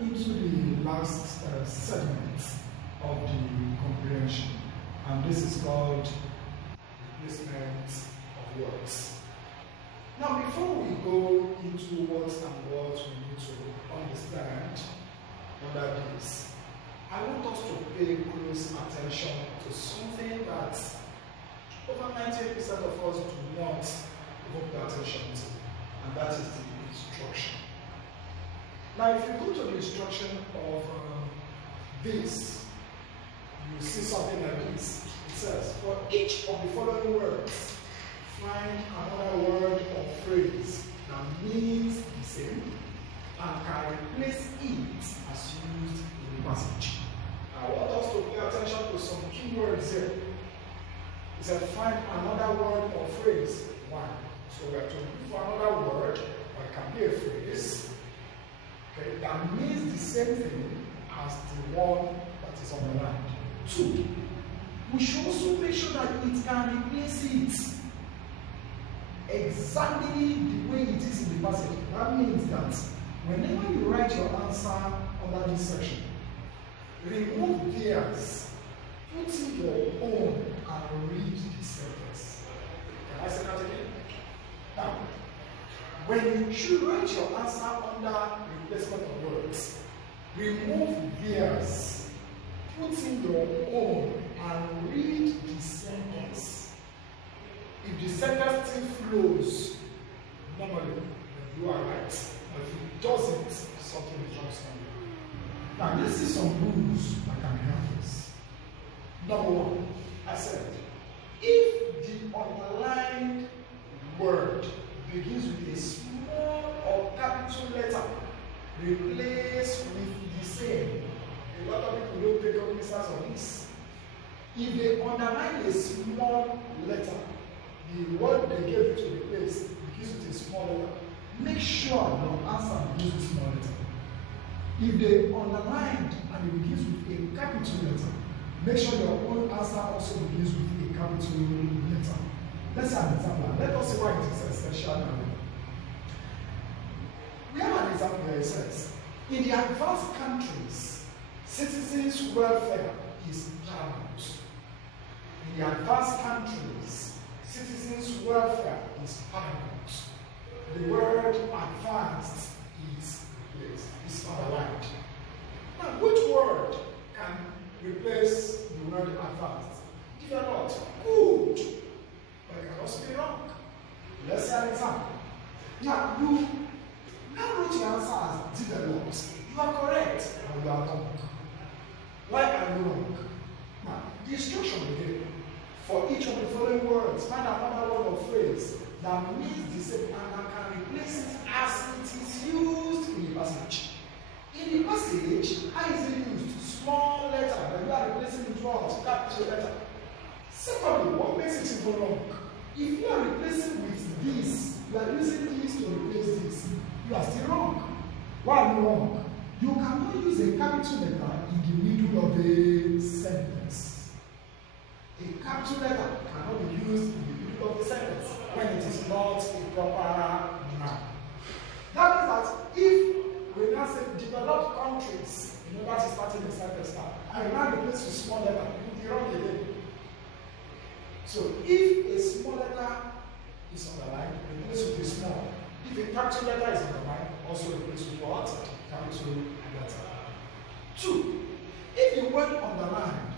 into the last segment of the comprehension, and this is called replacement of words. Now, before we go into what and what we need to understand under this, I want us to pay close attention to something that over 98% of us do not pay attention to, and that is the instruction. Now, if you go to the instruction of this, you see something like this. It says, for each of the following words, find another word or phrase that means the same and can replace it as used in the passage. I want us to pay attention to some key words here. It said, find another word or phrase. One. So we have to look for another word, or it can be a phrase, okay, that means the same thing as the one that is underlined. Two, we should also make sure that it can replace it exactly the way it is in the passage. That means that whenever you write your answer under this section, remove theirs, put in your own, and read the sentence. Can I say that again? Now, when you should write your answer under replacement of words, remove theirs, put in your own, and read the sentence. If the sentence still flows, normally you are right. But if it doesn't, something is wrong somewhere. Now, let's see some rules that can help us. Number one, I said, if the underlined word begins with a small or capital letter, replace with the same. A lot of people don't take cognizance of this. If they underline a small letter, the word they gave it to replace begins with a small letter, make sure your answer begins with a small letter. If they underlined and it begins with a capital letter, make sure your own answer also begins with a capital letter. Let's have an example. Let us see why it is essential now. We have an example where it says, in the advanced countries, citizens' welfare is paramount. In the advanced countries, citizens' welfare is paramount. The word advanced is replaced, is underlined. Now, which word can replace the word advanced? If you're not, good. But it can also be wrong. Let's say an example. Now, you now wrote your answer as developed. You are correct, but you are wrong. Why are you wrong? Now, the instruction again. For each of the following words, find another word or phrase that means the same and can replace it as it is used in the passage. In the passage, how is it used? Small letter, but you are replacing it with what? Capital letter. Secondly, what makes it even wrong? If you are replacing with this, you are using this to replace this, you are still wrong. Why are you wrong? You cannot use a capital letter in the middle of a sentence. A capital letter cannot be used in the middle of the sentence when it is not a proper noun. That means that if we now say developed countries, you know that is starting the sentence now, and now replace with small letter, you will be wrong again. So if a small letter is underlined, replace with a small. If a capital letter is underlined, also replace with what? Capital letter. Two, if the word underlined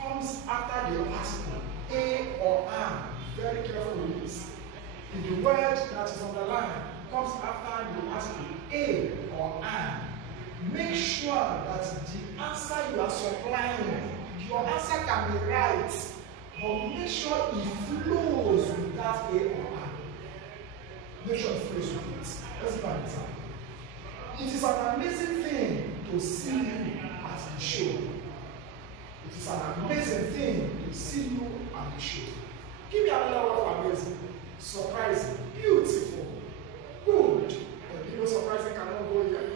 comes after the article a or an, very careful with this. If the word that is underlined comes after the article a or an, make sure that the answer you are supplying, your answer can be right, but make sure it flows with that a or an. Make sure it flows with it. Let's give an example. It is an amazing thing to see you at the show. It is an amazing thing to see you at the show. Give me another word for amazing. Surprising, beautiful, good. But you know surprising cannot go here.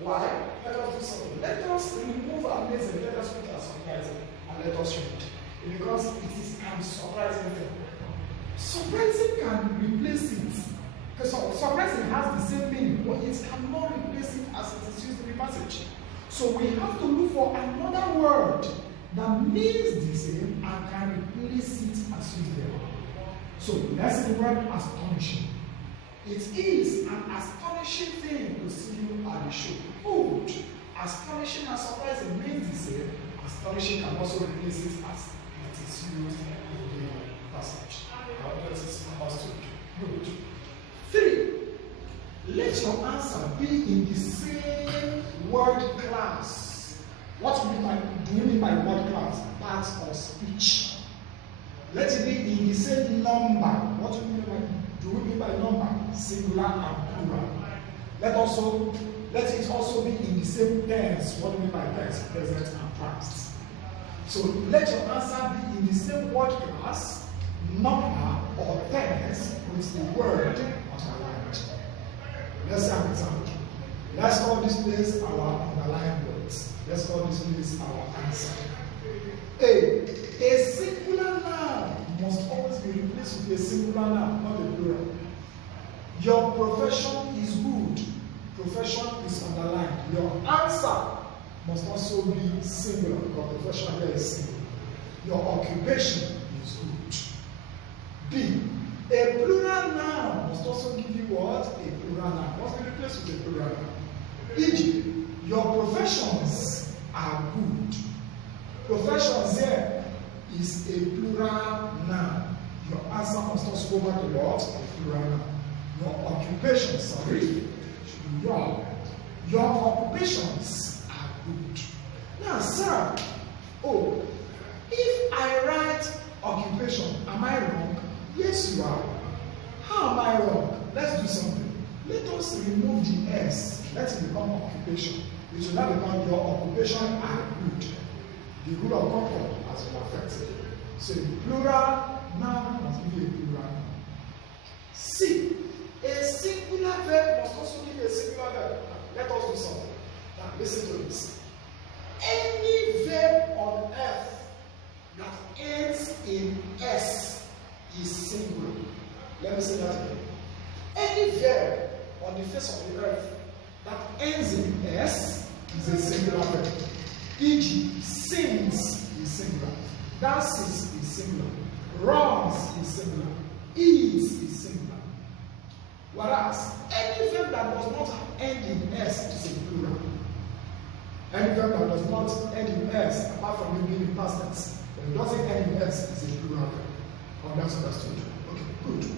Why? Let us do something. Let us remove amazing, let us put as surprising, and let us read. Because it is a surprising thing. Surprising can replace it. Because surprising has the same meaning, but it cannot replace it as it is used in the passage. So we have to look for another word that means the same and can replace it as used there. So let's see the word astonishing. It is an astonishing thing to see you at the show. Good. Astonishing and surprising means the same. Astonishing can also replace it as it is used in the passage. I hope that is understood. Good. 3. Let your answer be in the same word class. What do you mean by word class? Parts of speech. Let it be in the same number. What do we mean by number? Singular and plural. Let it also be in the same tense. What do we mean by tense? Present and past. So let your answer be in the same word class, number, or tense with the word underlined. Let's have an example. Let's call this place our underlined words. Let's call this place our answer. A singular noun must always be replaced with a singular noun, not a plural. Your profession is good. Profession is underlined. Your answer must also be singular because profession here is singular. Your occupation is good. B. A plural noun must also give you what? A plural noun. Must be replaced with a plural noun. E.g., your professions are good. Professions here is a plural noun. Your answer must also go back to what? A plural noun. Your occupations, your occupations are good. Now, sir, if I write occupation, am I wrong? Yes, you are. How am I wrong? Let's do something. Let us remove the S. Let it become occupation. It will now become your occupation are good. The rule of concord has been affected. So the plural noun must be a plural noun. C. A singular verb must also give a singular verb. Let us do something. Now listen to this. Any verb on earth that ends in S is singular. Let me say that again. Any verb on the face of the earth that ends in S is a singular verb. E.g., sings is singular, dances is singular, runs is singular, eats is singular. Whereas any verb that does not end in S is a plural. Any verb that does not end in S, apart from it being in past tense, when it doesn't end in S, is a plural verb. Oh, that's understood. Okay, good.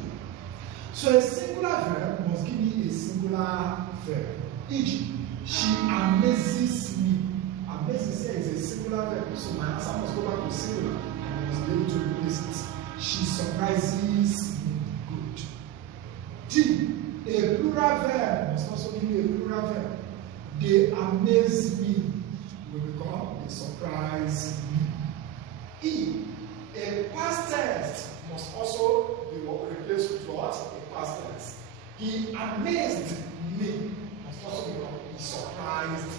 So a singular verb must give me a singular verb. E.g., she amazes me. Amazes here is a singular verb, so my answer must go back to singular and I must be able to replace it. She surprises me. Good. D. A plural verb must also give me a plural verb. They amaze me will become they surprise me. E. A past tense must also be replaced with what? A past tense. He amazed me must also become he surprised me.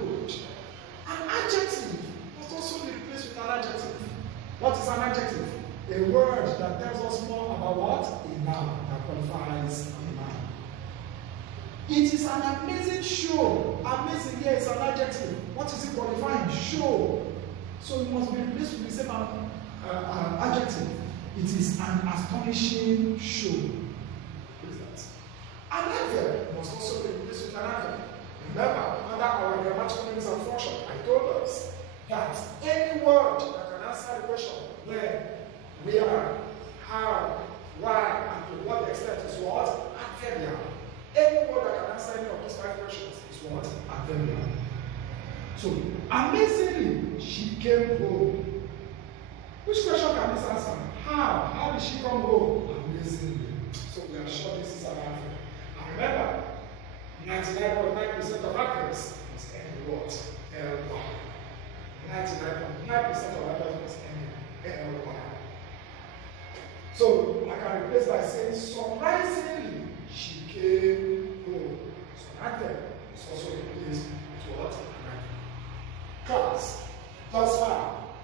Good. An adjective must also be replaced with an adjective. What is an adjective? A word that tells us more about what? A noun that qualifies a noun. It is an amazing show. Amazing here is an adjective. What is it qualifying? Show. So it must be replaced with the same adjective. It is an astonishing show. What is that? An adverb must also be replaced with an adverb. Remember, under our grammatical names and function, I told us that any word that can answer the question when, where, how, why, and to what extent is what? Adverbial. Any word that can answer any of these 5 questions is what? Adverbial. So, amazingly, she came home. Which question can this answer? How? How did she come home? Amazingly. So, we are sure this is an adverb. And remember, 99.9% of accuracy must end in what? L-Y. 99.9% of accuracy must end in L-Y. So I can replace by saying, surprisingly, she came home. So adverb is also replaced with what? Class. Thus far,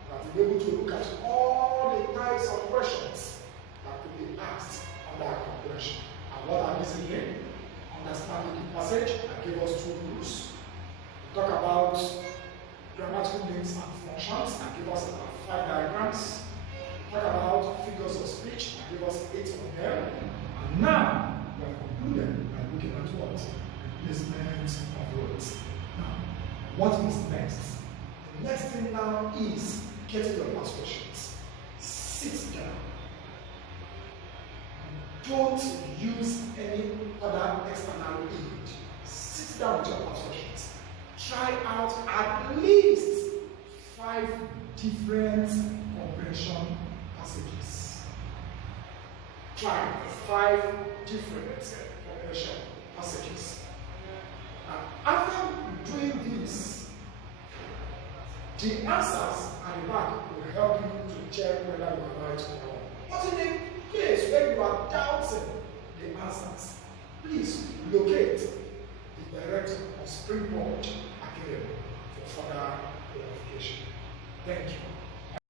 we have been able to look at all the types of questions that could be asked under a comprehension. And what are these again? Understanding the passage and give us 2 rules. talk about grammatical names and functions and give us about 5 diagrams. Talk about figures of speech and give us 8 of them. And now we have concluded by looking at what? Replacement of words. Now, what is next? The next thing now is getting your persuasions. Sit down. Don't use any other external aid. Sit down with your persuasions. Try out at least 5 different comprehension passages. Try 5 different comprehension passages. After doing this, the answers at the back will help you to check whether you are right or wrong. But in a place where you are doubting the answers, please locate the director of Springboard Academy for further verification. Thank you.